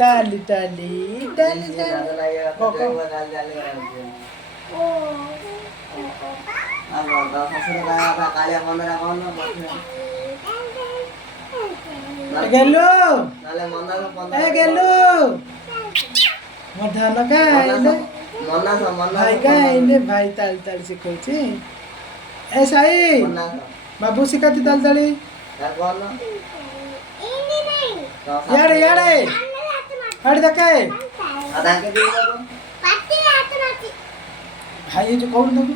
टाली टाली टाली ज्यादा लगेगा तो कोको एक बार डाल अब ससुर का कालिया मंदरा कौन गेलु नाले मंदरा ए गेलु मोर धान का आइले भाई का आइले भाई ताली ताली सिखौछि ए साई बाबू सिखाती ताली ताली याड़े याड़े हट देखे भाई ये जो कौन दबु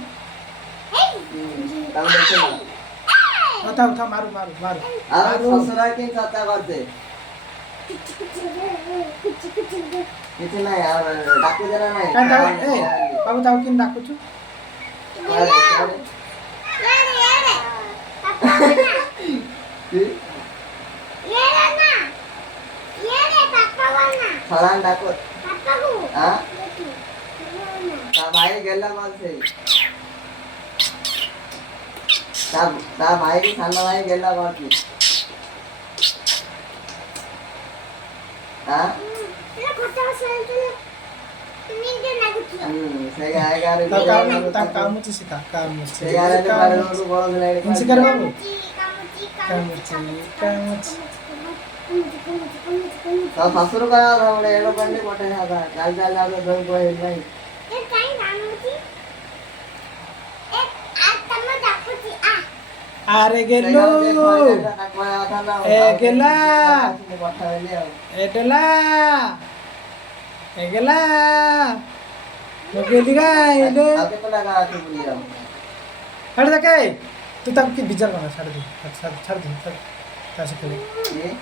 उठा उठा मारू मारू मारू मारू ससुरा के सत्ता करते किसी नहीं यार डाकू देना नहीं कान ताऊ ए बाबू ताऊ किन डाकुछु सलान डाकू हाँ ता भाई गेला मानसे ता भाई की साला भाई गेला मानसे हाँ सही आएगा रे ता काम मुझे सिखा काम मुझे सही आ रहा है बारे में तो बोल रहे हैं मुझे कर बाबू काम मुझे तो ससुर का हमने एलो बनने पड़े था चाल चाल जाओ तो कोई नहीं अरे गेलु ए गेला ए डेला ए गेला तो गेली गाइले आके तो लगा के बुलिया हट देखे तू तब की बिजल बना छाड़ दे छाड़ दे कैसे खेले ये